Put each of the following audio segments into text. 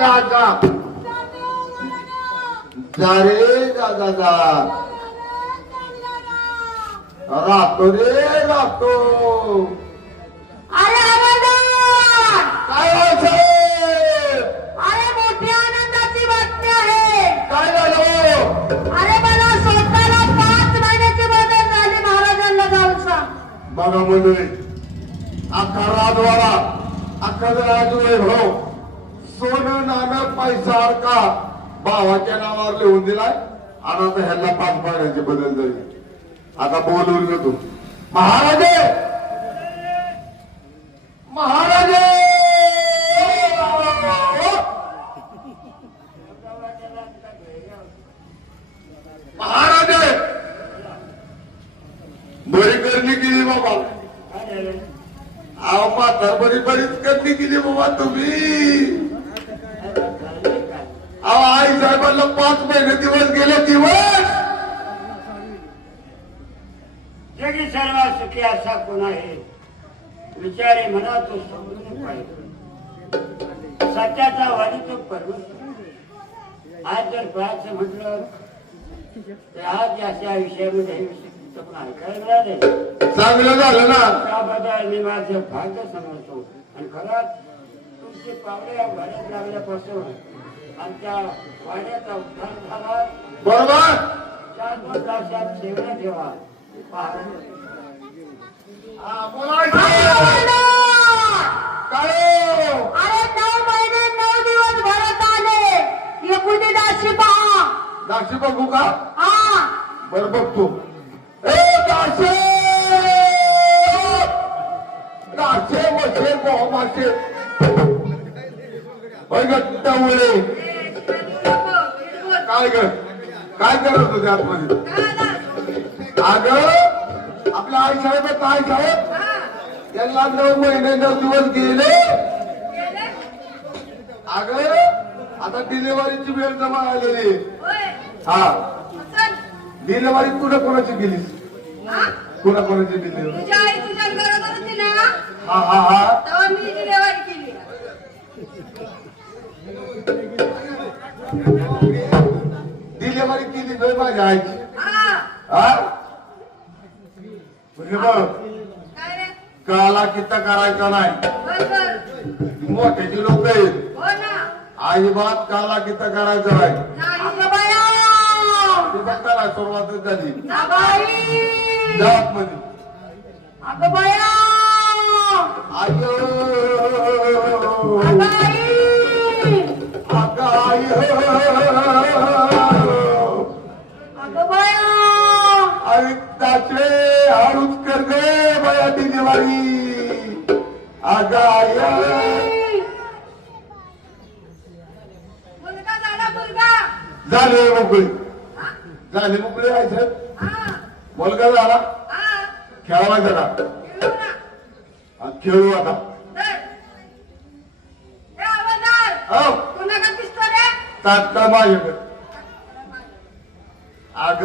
काका जा रे दादा जा. राहतो रे राहतो. अरे काय अरे मोठी आनंदाची बातमी आहे. काय झालं? अरे मला स्वतःला पाच महिन्याची मदत झाली महाराजांना जाऊन सांग बघा मंडळी अख्खा राजवाडा अख्खा राजवैभव सोनं नाणं पैसा का भावाच्या नावावर लिहून दिलाय. आणि आता ह्याला पाच पाण्याचे बदल झाले आता बोलून घेतो. महाराजे! महाराजे! महाराजे! बरी करणी केली बाबा. अहो म्हातार बरी बरीच करणी केली बाबा तुम्ही. अहो आई साहेबांना पाच महिने दिवस गेले दिवस! जगी सर्व सुखी असा कोण आहे? विचारे म्हणा तो समजून पाहिजे. सत्याचा वाणी तो पर्वत आज जर पाहायचं म्हटलं तर आज अशा विषयामध्ये हे विषय ऐकायला चांगलं झालं ना. त्याबद्दल मी माझं भाग्य समजतो. आणि खरंच तुमचे पावले या घरात लागल्यापासून आमच्या वाड्याचा उद्धार झाला. बरोबर. चार दोन तासात ठेवा? अरे नऊ महिने नऊ दिवस भरत आले. एकुणी दाशी पहा दाक्षी बघू का? हा. बर बघतो. ए दाक्षे दाक्षे मशे मोहमाशे. टवळे काय कर काय करत होते आतमध्ये? अग आपल्या आई साहेब आहेत ना, आई साहेब. त्यांना नऊ महिने नऊ दिवस गेले. अग आता डिलिव्हरीची वेळ जमा आलेली हा. डिलिव्हरी कुणा कोणाची गेली? कुणा कोणाची डिलिव्हरी? हा हा हा. तेव्हा डिलेवरी केली नाही माझ्या आईची हा. म्हणजे बघ काला कित्ता करायचा नाही. मोठ्याची लोक आहेत. हो अजिबात काला कित्ता करायचा नाही. बघताना सुरुवातच झाली. जात मध्ये अगं हळूच कर गे बया डिलिव्हरी अगं आयो मुलगा. झाला झाले मोकळी झाली मोकळी आहे मुलगा झाला. खेळवायचा का खेळू आता. हो? तात्काळ माझ्याकडे अग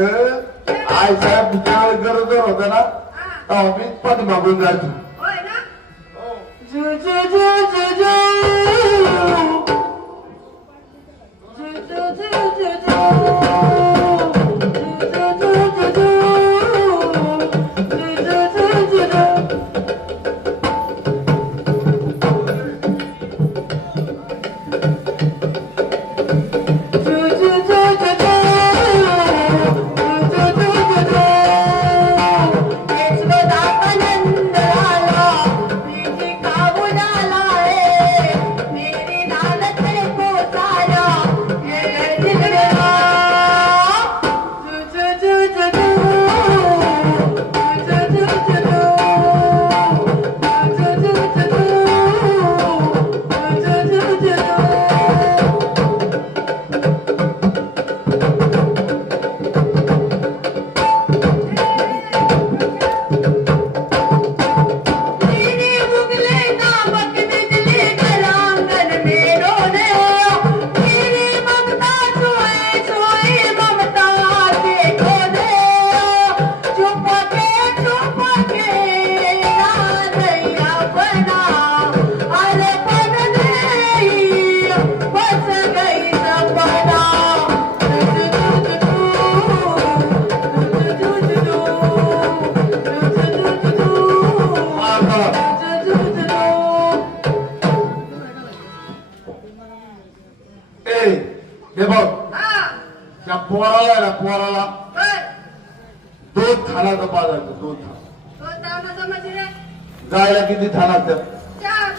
आई साहेब ज्यावेळेस गरोदर होता ना? तेव्हा मी पण मागून जायचो थानाचं पाजायचं दोन तो म्हणजे रे जायला किती थान असतात चार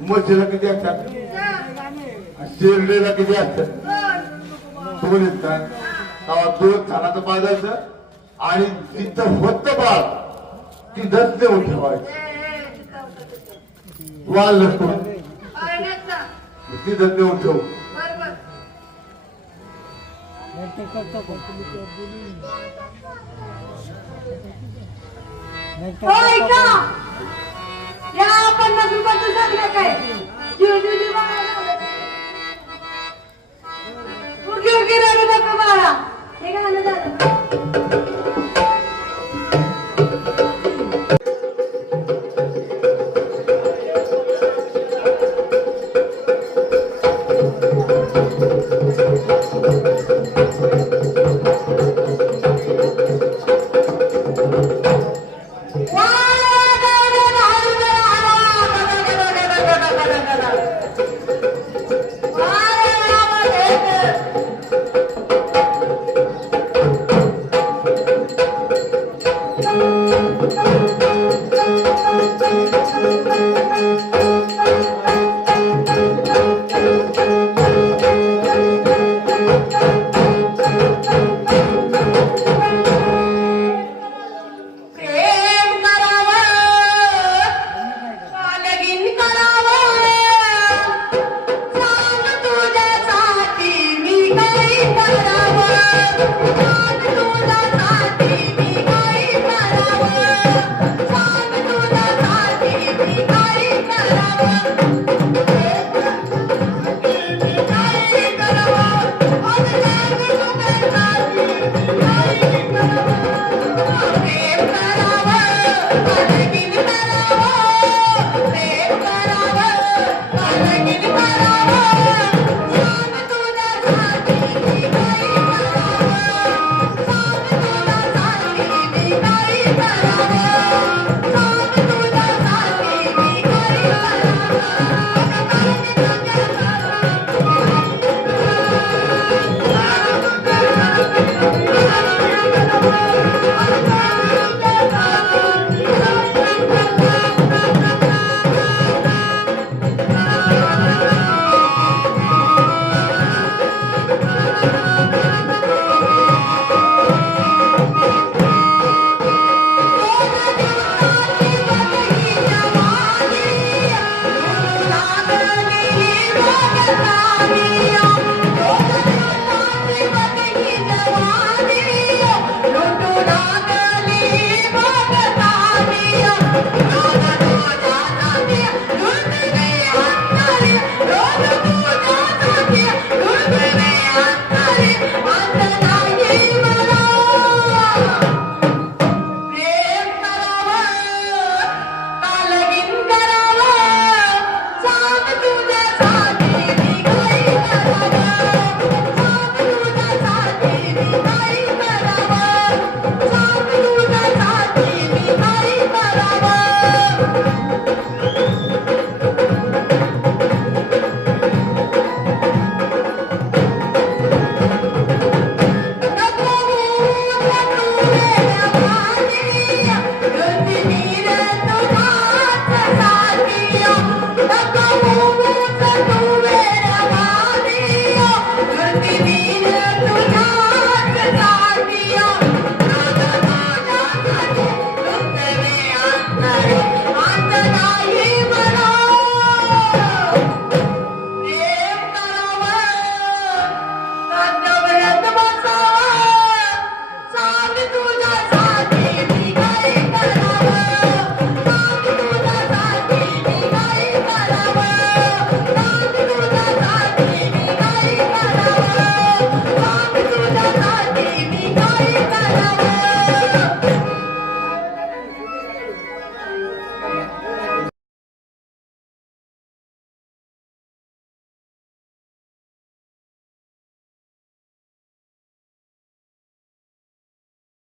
म्हशीला किती असतात चार शिर्डीला किती असतात दोन काय तेव्हा दोन थानाचं पाजायचं आणि जिथं होत बाळ तिथंच देऊन ठेवायचं. तिथं तिथं. वाल नसतो. पाळण्याचा तिथं देऊन ठेव. बर हो ऐका. या पन्नास रुपयाचं सांगलं काय? शिवजीची बाळा उगी उगी रडू नको बाळा. हे गाणं झालं.